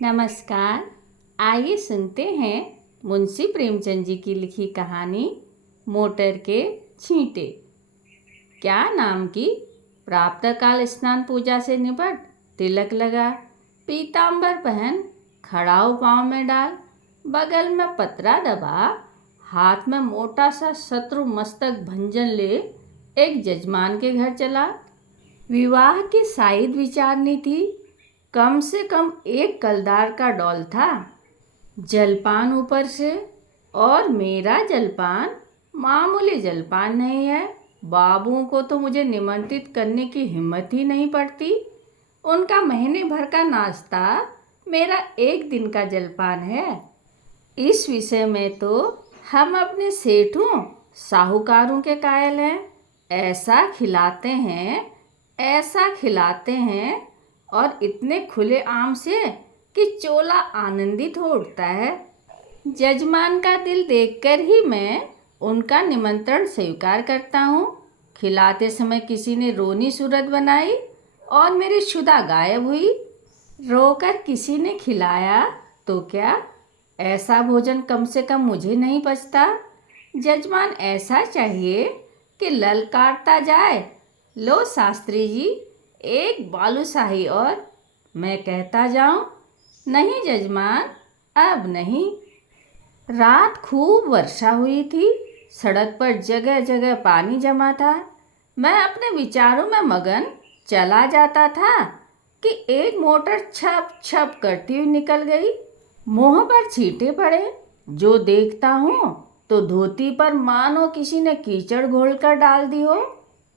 नमस्कार। आइए सुनते हैं मुंशी प्रेमचंद जी की लिखी कहानी मोटर के छींटे। क्या नाम की प्रातःकाल स्नान पूजा से निपट, तिलक लगा, पीतांबर पहन, खड़ाऊ पाँव में डाल, बगल में पतरा दबा, हाथ में मोटा सा शत्रु मस्तक भंजन ले एक जजमान के घर चला। विवाह की शायद विचारनी थी। कम से कम एक कलदार का डौल था, जलपान ऊपर से। और मेरा जलपान मामूली जलपान नहीं है। बाबुओं को तो मुझे निमंत्रित करने की हिम्मत ही नहीं पड़ती। उनका महीने भर का नाश्ता मेरा एक दिन का जलपान है। इस विषय में तो हम अपने सेठों साहूकारों के कायल हैं। ऐसा खिलाते हैं, ऐसा खिलाते हैं, और इतने खुले आम से कि चोला आनंदित हो उठता है। जजमान का दिल देखकर ही मैं उनका निमंत्रण स्वीकार करता हूँ। खिलाते समय किसी ने रोनी सूरत बनाई और मेरी क्षुधा गायब हुई। रोकर किसी ने खिलाया तो क्या, ऐसा भोजन कम से कम मुझे नहीं पचता। जजमान ऐसा चाहिए कि ललकारता जाए, लो शास्त्री जी एक बालूशाही और। मैं कहता जाऊं, नहीं जजमान अब नहीं। रात खूब वर्षा हुई थी। सड़क पर जगह जगह पानी जमा था। मैं अपने विचारों में मगन चला जाता था कि एक मोटर छप छप करती हुई निकल गई। मुंह पर छींटे पड़े। जो देखता हूँ तो धोती पर मानो किसी ने कीचड़ घोलकर डाल दी हो।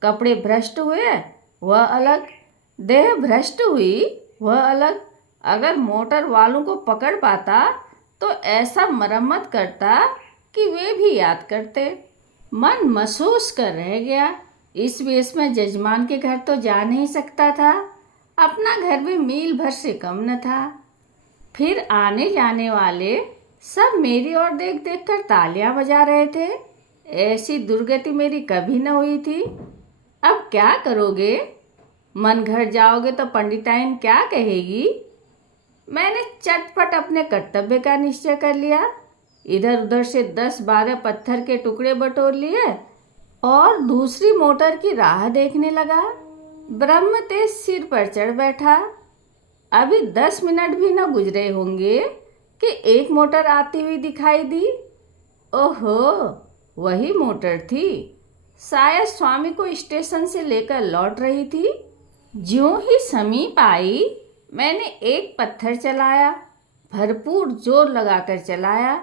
कपड़े भ्रष्ट हुए वह अलग, देह भ्रष्ट हुई वह अलग। अगर मोटर वालों को पकड़ पाता तो ऐसा मरम्मत करता कि वे भी याद करते। मन महसूस कर रह गया। इस वेश में जजमान के घर तो जा नहीं सकता था। अपना घर भी मील भर से कम न था। फिर आने जाने वाले सब मेरी ओर देख देख कर तालियां बजा रहे थे। ऐसी दुर्गति मेरी कभी न हुई थी। अब क्या करोगे? मन घर जाओगे तो पंडिताइन क्या कहेगी? मैंने चटपट अपने कर्तव्य का निश्चय कर लिया। इधर उधर से 10-12 पत्थर के टुकड़े बटोर लिए और दूसरी मोटर की राह देखने लगा। ब्रह्म तेज सिर पर चढ़ बैठा। अभी 10 मिनट भी न गुजरे होंगे कि एक मोटर आती हुई दिखाई दी। ओहो, वही मोटर थी। शायद स्वामी को स्टेशन से लेकर लौट रही थी। ज्यों ही समीप आई, मैंने एक पत्थर चलाया, भरपूर जोर लगाकर चलाया।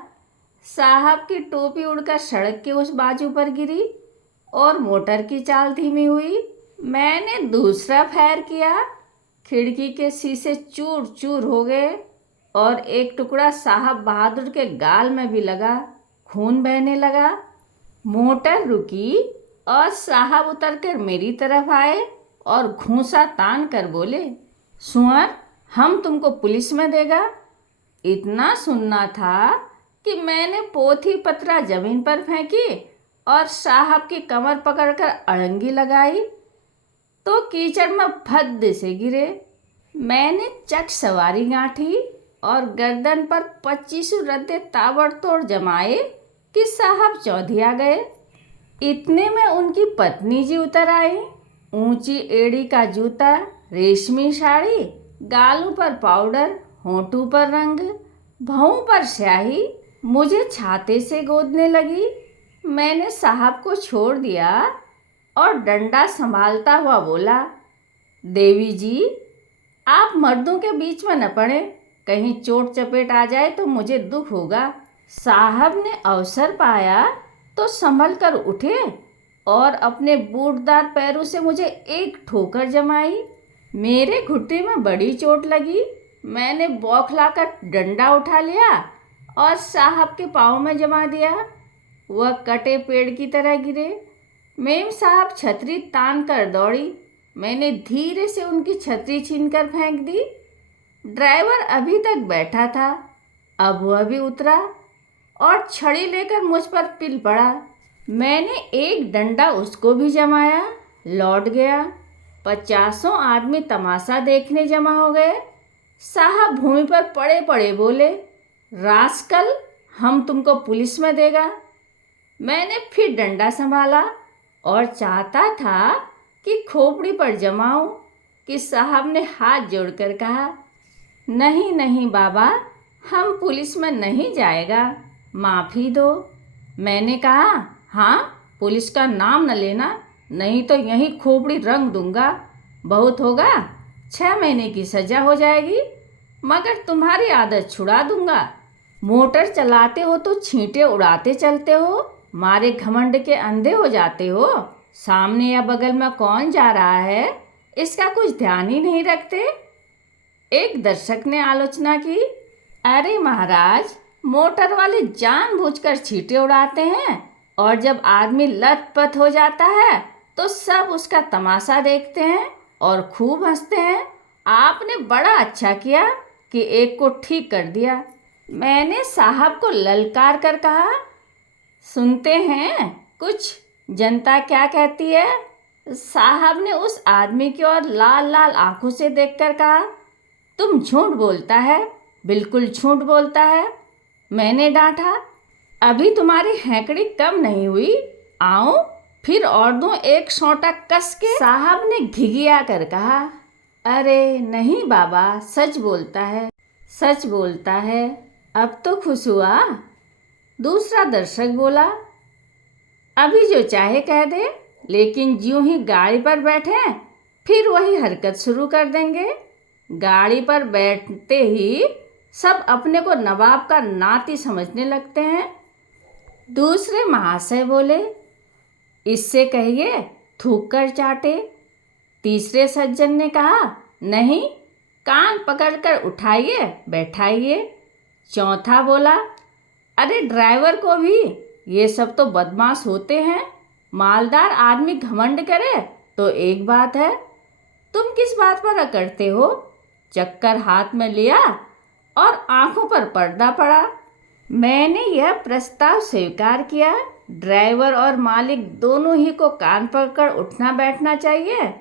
साहब की टोपी उड़कर सड़क के उस बाजू पर गिरी और मोटर की चाल धीमी हुई। मैंने दूसरा फायर किया। खिड़की के शीशे चूर चूर हो गए और एक टुकड़ा साहब बहादुर के गाल में भी लगा। खून बहने लगा। मोटर रुकी और साहब उतरकर मेरी तरफ आए और घूंसा तान कर बोले, सुअर, हम तुमको पुलिस में देगा। इतना सुनना था कि मैंने पोथी पत्रा जमीन पर फेंकी और साहब की कमर पकड़कर अड़ंगी लगाई तो कीचड़ में भद्द से गिरे। मैंने चट सवारी गांठी और गर्दन पर 25 रद्दे ताबड़तोड़ जमाए कि साहब चौधी आ गए। इतने में उनकी पत्नी जी उतर आई। ऊंची एड़ी का जूता, रेशमी साड़ी, गालों पर पाउडर, होंठों पर रंग, भौं पर स्याही, मुझे छाते से गोदने लगी। मैंने साहब को छोड़ दिया और डंडा संभालता हुआ बोला, देवी जी, आप मर्दों के बीच में न पड़े। कहीं चोट चपेट आ जाए तो मुझे दुख होगा। साहब ने अवसर पाया तो संभल कर उठे और अपने बूटदार पैरों से मुझे एक ठोकर जमाई। मेरे घुटने में बड़ी चोट लगी। मैंने बौखलाकर डंडा उठा लिया और साहब के पाँव में जमा दिया। वह कटे पेड़ की तरह गिरे। मेम साहब छतरी तान कर दौड़ी। मैंने धीरे से उनकी छतरी छीनकर फेंक दी। ड्राइवर अभी तक बैठा था, अब वह भी उतरा और छड़ी लेकर मुझ पर पिल पड़ा। मैंने एक डंडा उसको भी जमाया, लौट गया। 50 आदमी तमाशा देखने जमा हो गए। साहब भूमि पर पड़े पड़े बोले, रास्कल, हम तुमको पुलिस में देगा। मैंने फिर डंडा संभाला और चाहता था कि खोपड़ी पर जमाऊं कि साहब ने हाथ जोड़कर कहा, नहीं नहीं बाबा, हम पुलिस में नहीं जाएगा, माफ़ी दो। मैंने कहा, हाँ, पुलिस का नाम न लेना, नहीं तो यहीं खोपड़ी रंग दूंगा। बहुत होगा 6 महीने की सज़ा हो जाएगी, मगर तुम्हारी आदत छुड़ा दूंगा। मोटर चलाते हो तो छींटे उड़ाते चलते हो, मारे घमंड के अंधे हो जाते हो। सामने या बगल में कौन जा रहा है इसका कुछ ध्यान ही नहीं रखते। एक दर्शक ने आलोचना की, अरे महाराज, मोटर वाले जानबूझकर छींटे उड़ाते हैं और जब आदमी लथपथ हो जाता है तो सब उसका तमाशा देखते हैं और खूब हंसते हैं। आपने बड़ा अच्छा किया कि एक को ठीक कर दिया। मैंने साहब को ललकार कर कहा, सुनते हैं कुछ जनता क्या कहती है? साहब ने उस आदमी की ओर लाल लाल आंखों से देखकर कहा, तुम झूठ बोलता है, बिल्कुल झूठ बोलता है। मैंने डांटा, अभी तुम्हारी हैंकड़ी कम नहीं हुई, आऊं फिर और दूं एक सोंटा कस के? साहब ने घिघिया कर कहा, अरे नहीं बाबा, सच बोलता है, सच बोलता है। अब तो खुश हुआ। दूसरा दर्शक बोला, अभी जो चाहे कह दे, लेकिन ज्यों ही गाड़ी पर बैठे फिर वही हरकत शुरू कर देंगे। गाड़ी पर बैठते ही सब अपने को नवाब का नाती समझने लगते हैं। दूसरे महाशय बोले, इससे कहिए थूक कर चाटे। तीसरे सज्जन ने कहा, नहीं, कान पकड़कर उठाइए बैठाइए। चौथा बोला, अरे ड्राइवर को भी, ये सब तो बदमाश होते हैं। मालदार आदमी घमंड करे तो एक बात है, तुम किस बात पर अकड़ते हो? चक्कर हाथ में लिया और आंखों पर पर्दा पड़ा। मैंने यह प्रस्ताव स्वीकार किया, ड्राइवर और मालिक दोनों ही को कान पकड़ उठना बैठना चाहिए।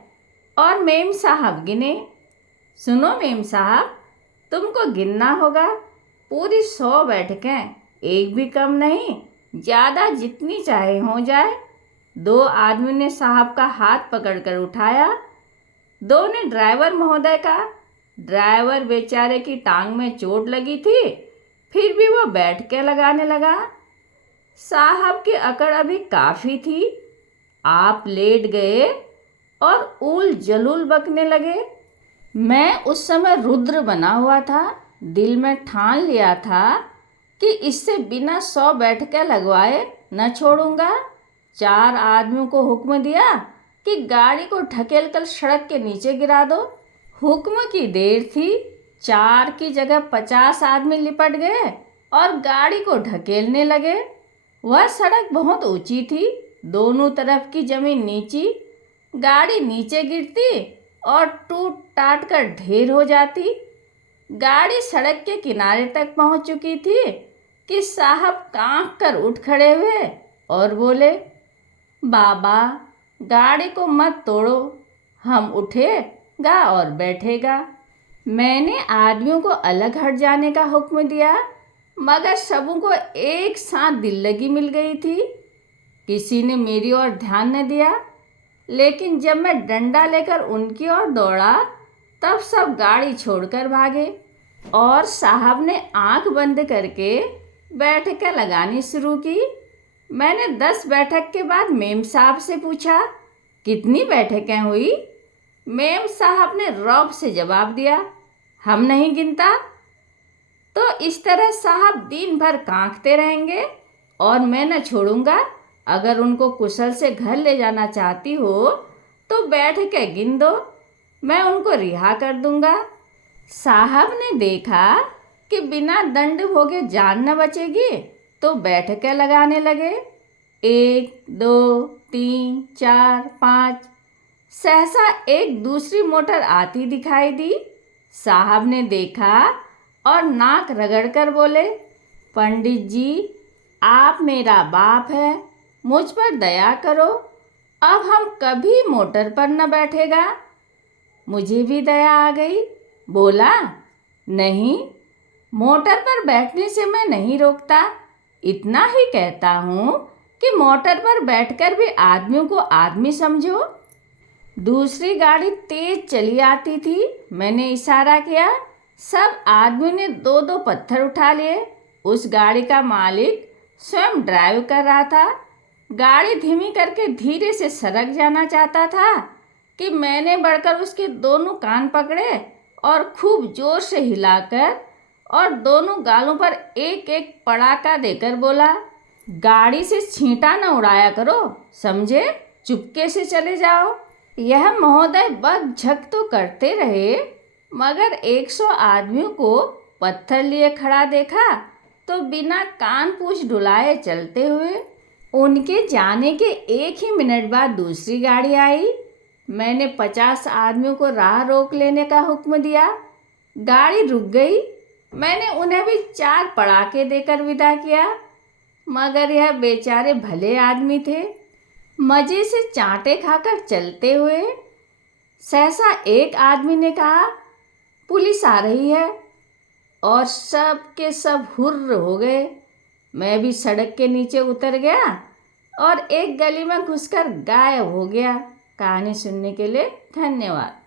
और मेम साहब गिने। सुनो मेम साहब, तुमको गिनना होगा, पूरी 100 बैठकें, एक भी कम नहीं, ज़्यादा जितनी चाहे हो जाए। 2 आदमी ने साहब का हाथ पकड़कर उठाया, 2 ने ड्राइवर महोदय का। ड्राइवर बेचारे की टांग में चोट लगी थी, फिर भी वो बैठ के लगाने लगा। साहब की अकड़ अभी काफ़ी थी। आप लेट गए और ऊल जलूल बकने लगे। मैं उस समय रुद्र बना हुआ था, दिल में ठान लिया था कि इससे बिना 100 बैठकें लगवाए न छोड़ूंगा। 4 आदमियों को हुक्म दिया कि गाड़ी को ढकेल कर सड़क के नीचे गिरा दो। हुक्म की देर थी, 4 की जगह 50 आदमी लिपट गए और गाड़ी को ढकेलने लगे। वह सड़क बहुत ऊंची थी, दोनों तरफ की जमीन नीची। गाड़ी नीचे गिरती और टूट टाट कर ढेर हो जाती। गाड़ी सड़क के किनारे तक पहुंच चुकी थी कि साहब कांप कर उठ खड़े हुए और बोले, बाबा, गाड़ी को मत तोड़ो, हम उठेगा और बैठेगा। मैंने आदमियों को अलग हट जाने का हुक्म दिया, मगर सबों को एक साथ दिल लगी मिल गई थी। किसी ने मेरी ओर ध्यान न दिया, लेकिन जब मैं डंडा लेकर उनकी ओर दौड़ा तब सब गाड़ी छोड़कर भागे और साहब ने आंख बंद करके बैठकें लगानी शुरू की। मैंने 10 बैठक के बाद मेम साहब से पूछा, कितनी बैठकें हुई? मेम साहब ने रौब से जवाब दिया, हम नहीं गिनता। तो इस तरह साहब दिन भर कांखते रहेंगे और मैं न छोड़ूंगा। अगर उनको कुशल से घर ले जाना चाहती हो तो बैठ के गिन दो, मैं उनको रिहा कर दूंगा। साहब ने देखा कि बिना दंड भोगे जान न बचेगी तो बैठकें लगाने लगे। 1, 2, 3, 4, 5। सहसा एक दूसरी मोटर आती दिखाई दी। साहब ने देखा और नाक रगड़कर बोले, पंडित जी, आप मेरा बाप है, मुझ पर दया करो, अब हम कभी मोटर पर न बैठेगा। मुझे भी दया आ गई, बोला, नहीं, मोटर पर बैठने से मैं नहीं रोकता। इतना ही कहता हूँ कि मोटर पर बैठकर भी आदमियों को आदमी समझो। दूसरी गाड़ी तेज चली आती थी। मैंने इशारा किया। सब आदमियों ने दो दो पत्थर उठा लिए। उस गाड़ी का मालिक स्वयं ड्राइव कर रहा था। गाड़ी धीमी करके धीरे से सरक जाना चाहता था कि मैंने बढ़कर उसके दोनों कान पकड़े और खूब जोर से हिलाकर और दोनों गालों पर एक एक पड़ाका देकर बोला, गाड़ी से छींटा न उड़ाया करो, समझे? चुपके से चले जाओ। यह महोदय बकझक तो करते रहे, मगर 100 आदमियों को पत्थर लिए खड़ा देखा तो बिना कान पूछ डुलाए चलते हुए। उनके जाने के 1 ही मिनट बाद दूसरी गाड़ी आई। मैंने 50 आदमियों को राह रोक लेने का हुक्म दिया। गाड़ी रुक गई। मैंने उन्हें भी 4 पड़ाके देकर विदा किया, मगर यह बेचारे भले आदमी थे, मज़े से चांटे खाकर चलते हुए। सहसा एक आदमी ने कहा, पुलिस आ रही है, और सब के सब हुर्र हो गए। मैं भी सड़क के नीचे उतर गया और एक गली में घुसकर गायब हो गया। कहानी सुनने के लिए धन्यवाद।